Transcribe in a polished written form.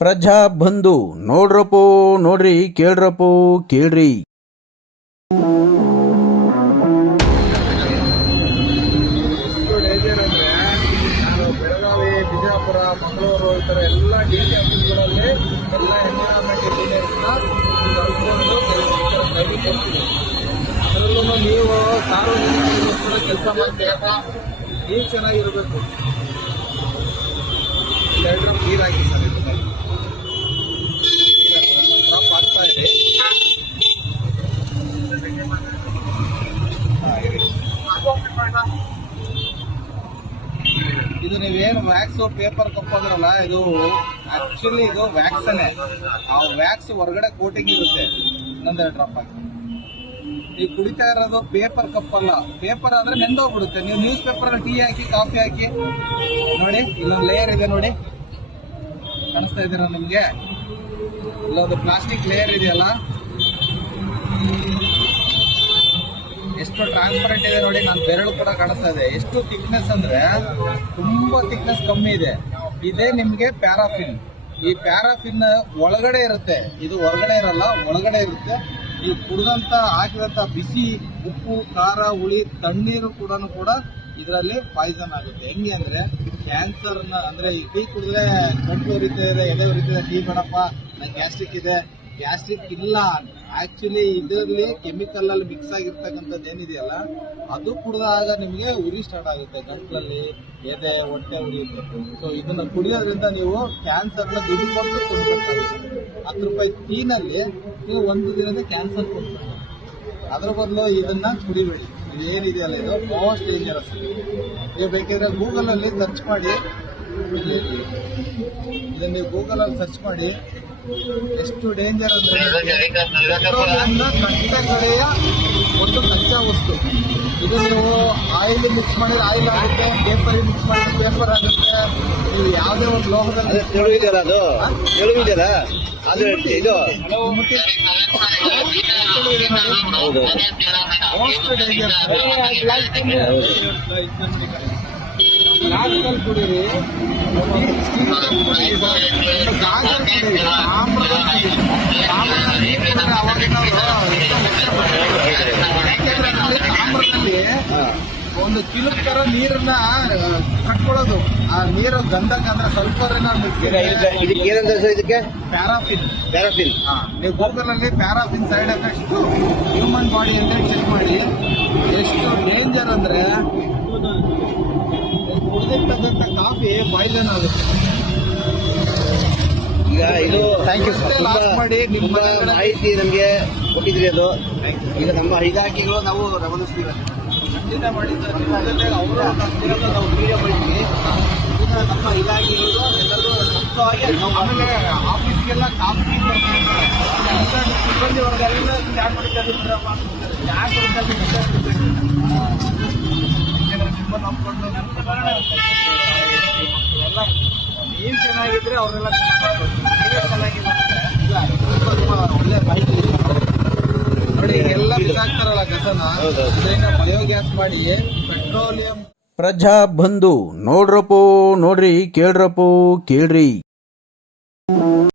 ಪ್ರಜಾ ಬಂಧು ನೋಡ್ರಪ್ಪೋ ನೋಡ್ರಿ ಕೇಳ್ರಪ್ಪೋ ಕೇಳ್ರಿ. ನಾನು ಬೆಳಗಾವಿ, ಬಿಜಾಪುರ, ಮಂಗಳೂರು ಈ ಥರ ಎಲ್ಲ ಡಿ.ಸಿ ಆಫೀಸ್ಗಳಲ್ಲಿ ಎಲ್ಲ ಎನ್ವಿರಾನ್ಮೆಂಟ್ ಇಂಜಿನಿಯರ್ಸ್ನ ಕರ್ಕೊಂಡು ಟ್ರೈನಿಂಗ್ ಕೊಡ್ತೀನಿ. ಅದರಲ್ಲೂ ನೀವು ಸಾರ್ವಜನಿಕರಿಗೋಸ್ಕರ ಕೆಲಸ ಮಾಡ್ತೀರಾ, ನೀವು ಚೆನ್ನಾಗಿರಬೇಕು. ಎರಡು ನೀರು ಹಾಕಿ ಸರ್, ಡ್ರಾಪ್ ಆಗ್ತಾ ಇದೆ. ಇದು ನೀವೇನು ವ್ಯಾಕ್ಸ್ ಪೇಪರ್ ಕಪ್ ಅಂದ್ರಲ್ಲ, ಇದು ಆಕ್ಚುಲಿ ಇದು ವ್ಯಾಕ್ಸನೇ. ಆ ವ್ಯಾಕ್ಸ್ ಹೊರಗಡೆ ಕೋಟಿಂಗ್ ಇರುತ್ತೆ. ಇನ್ನೊಂದೆರಡು ಡ್ರಾಪ್ ಹಾಕಿ. ನೀವು ಕುಡಿತಾ ಇರೋದು ಪೇಪರ್ ಕಪ್ ಅಲ್ಲ. ಪೇಪರ್ ಆದ್ರೆ ನೆಂದೋಗ್ಬಿಡುತ್ತೆ. ನೀವು ನ್ಯೂಸ್ ಪೇಪರ್ ಟೀ ಹಾಕಿ, ಕಾಫಿ ಹಾಕಿ ನೋಡಿ, ಇಲ್ಲೊಂದು ಲೇಯರ್ ಇದೆ ನೋಡಿ, ಕಾಣಿಸ್ತಾ ಇದ್ದೀರಾ ನಿಮ್ಗೆ? ಇಲ್ಲೊಂದು ಪ್ಲಾಸ್ಟಿಕ್ ಲೇಯರ್ ಇದೆಯಲ್ಲ, ಎಷ್ಟು ಟ್ರಾನ್ಸ್ಪರೆಂಟ್ ಇದೆ ನೋಡಿ. ನಾನು ಬೆರಳು ಕೂಡ ಕಾಣಿಸ್ತಾ ಇದೆ. ಎಷ್ಟು ಥಿಕ್ನೆಸ್ ಅಂದ್ರೆ ತುಂಬಾ ಥಿಕ್ನೆಸ್ ಕಮ್ಮಿ ಇದೆ. ಇದೇ ನಿಮ್ಗೆ ಪ್ಯಾರಾಫಿನ್. ಈ ಪ್ಯಾರಾಫಿನ್ ಒಳಗಡೆ ಇರುತ್ತೆ, ಇದು ಹೊರಗಡೆ ಇರಲ್ಲ, ಒಳಗಡೆ ಇರುತ್ತೆ. ಈ ಕುಡಿದಂತ ಹಾಕಿದಂತ ಬಿಸಿ ಉಪ್ಪು, ಖಾರ, ಹುಳಿ, ತಣ್ಣೀರು ಕೂಡ ಇದರಲ್ಲಿ ಪಾಯ್ಸನ್ ಆಗುತ್ತೆ. ಹೆಂಗೆ ಅಂದ್ರೆ ಕ್ಯಾನ್ಸರ್ನ, ಅಂದ್ರೆ ಈ ಟೀ ಕುಡಿದ್ರೆ ಗಂಟು ಉರಿತಿದೆ, ಎದೆ ಉರಿತಿದೆ, ಟೀ ಬೇಡಪ್ಪ ನಂಗೆ ಗ್ಯಾಸ್ಟ್ರಿಕ್ ಇದೆ. ಗ್ಯಾಸ್ಟ್ರಿಕ್ ಇಲ್ಲ, ಆಕ್ಚುಲಿ ಇದರಲ್ಲಿ ಕೆಮಿಕಲ್ ಅಲ್ಲಿ ಮಿಕ್ಸ್ ಆಗಿರ್ತಕ್ಕಂಥದ್ದು ಏನಿದೆಯಲ್ಲ, ಅದು ಕುಡಿದಾಗ ನಿಮಗೆ ಉರಿ ಸ್ಟಾರ್ಟ್ ಆಗುತ್ತೆ, ಗಂಟ್ಲಲ್ಲಿ ಎದೆ, ಹೊಟ್ಟೆ ಉರಿಯುತ್ತೆ. ಸೊ ಇದನ್ನ ಕುಡಿಯೋದ್ರಿಂದ ನೀವು ಕ್ಯಾನ್ಸರ್ನ ದುಡ್ಡು ಕೊಟ್ಟು ಕೊಂಡ್ಬೇಕಾಗುತ್ತೆ. 10 ರೂಪಾಯಿ ಟೀನಲ್ಲಿ ನೀವು ಒಂದು ದಿನದ ಕ್ಯಾನ್ಸರ್ ಕೊಡ್ಬೇಕು. ಅದ್ರ ಬದಲು ಇದನ್ನ ಕುಡಿಬೇಡಿ. ಏನಿದೆಯಲ್ಲ, ಇದು ಮೋಸ್ಟ್ ಡೇಂಜರಸ್. ನೀವು ಬೇಕಿದ್ರೆ ಗೂಗಲಲ್ಲಿ ಸರ್ಚ್ ಮಾಡಿ, ಇದನ್ನ ನೀವು ಗೂಗಲಲ್ಲಿ ಸರ್ಚ್ ಮಾಡಿ. ಎಷ್ಟು ಡೇಂಜರ್ ಅಂದ್ರೆ ಕಟ್ಟೆಗಳೆಯ ಒಂದು ಕಚ್ಚಾ ವಸ್ತು. ಇದು ನೀವು ಆಯಿಲ್ ಮಿಕ್ಸ್ ಮಾಡಿದ್ರೆ ಆಯಿಲ್ ಆಗುತ್ತೆ, ಪೇಪರ್ ಮಿಕ್ಸ್ ಮಾಡಿದ್ರೆ ಪೇಪರ್ ಆಗುತ್ತೆ. ನೀವು ಯಾವುದೇ ಒಂದು ಲೋಹದಲ್ಲಿ ಮೋಸ್ಟ್ ಡೇಂಜರ್. ಗ್ಲಾಸ್ನಲ್ಲಿ ಕುಡೀರಿ, ಒಂದು ಕಿಲುಕ್ ತರ ನೀರನ್ನ ಕಟ್ಕೊಳ್ಳೋದು. ಆ ನೀರು ಗಂಧಕ ಅಂದ್ರೆ ಸಲ್ಫರ್ ಇದಕ್ಕೆ ಪ್ಯಾರಾಫಿನ್. ನೀವು ಗೂಗಲ್ ಅಲ್ಲಿ paraffin side effects human body ಅಂತ ಚೆಕ್ ಮಾಡಿ. ಎಷ್ಟು ಡೇಂಜರ್ ಅಂದ್ರೆ ಕುಡಿದಿರ್ತಕ್ಕಂಥ ಕಾಫಿ ಪಾಯ್ಸನ್ ಆಗುತ್ತೆ. ಈಗ ಇದು ಥ್ಯಾಂಕ್ ಯು ಮಾಡಿ ನಿಮ್ಮ ಮಾಹಿತಿ ನಮಗೆ ಕೊಟ್ಟಿದ್ರಿ. ಅದು ಈಗ ನಮ್ಮ ಇಲಾಖೆಗಳು ನಾವು ಗಮನಿಸ್ತೀವಿ, ಖಂಡಿತ ಮಾಡಿ ಸರ್. ಅವರು ನಾವು ವಿಡಿಯೋ ಮಾಡಿದ್ವಿ. ಈಗ ನಮ್ಮ ಇಲಾಖೆಗಳು ಎಲ್ಲರೂ ಮುಕ್ತವಾಗಿ ಆಮೇಲೆ ಆಫೀಸ್ಗೆಲ್ಲ ಕಾಫಿ ಸಿಬ್ಬಂದಿ ವರ್ಗದಿಂದ ಚಾ ಕುಡಿತಾರೆ, ನಿಮ್ಮ ನಂಬ್ಕೊಂಡು ಎಲ್ಲ ನೀವು ಚೆನ್ನಾಗಿದ್ರೆ ಅವರೆಲ್ಲ ಚೆನ್ನಾಗಿಲ್ಲ. ಒಳ್ಳೆ ಮಾಹಿತಿ ನೋಡಿ. ಎಲ್ಲ ಬಿಸಾಕ್ತಾರಲ್ಲ ಕಸನ, ಇದರಿಂದ ಬಯೋಗ್ಯಾಸ್ ಮಾಡಿ ಪೆಟ್ರೋಲಿಯಂ. ಪ್ರಜಾ ಬಂಧು ನೋಡ್ರಪ್ಪೋ ನೋಡ್ರಿ ಕೇಳ್ರಪ್ಪೋ ಕೇಳ್ರಿ.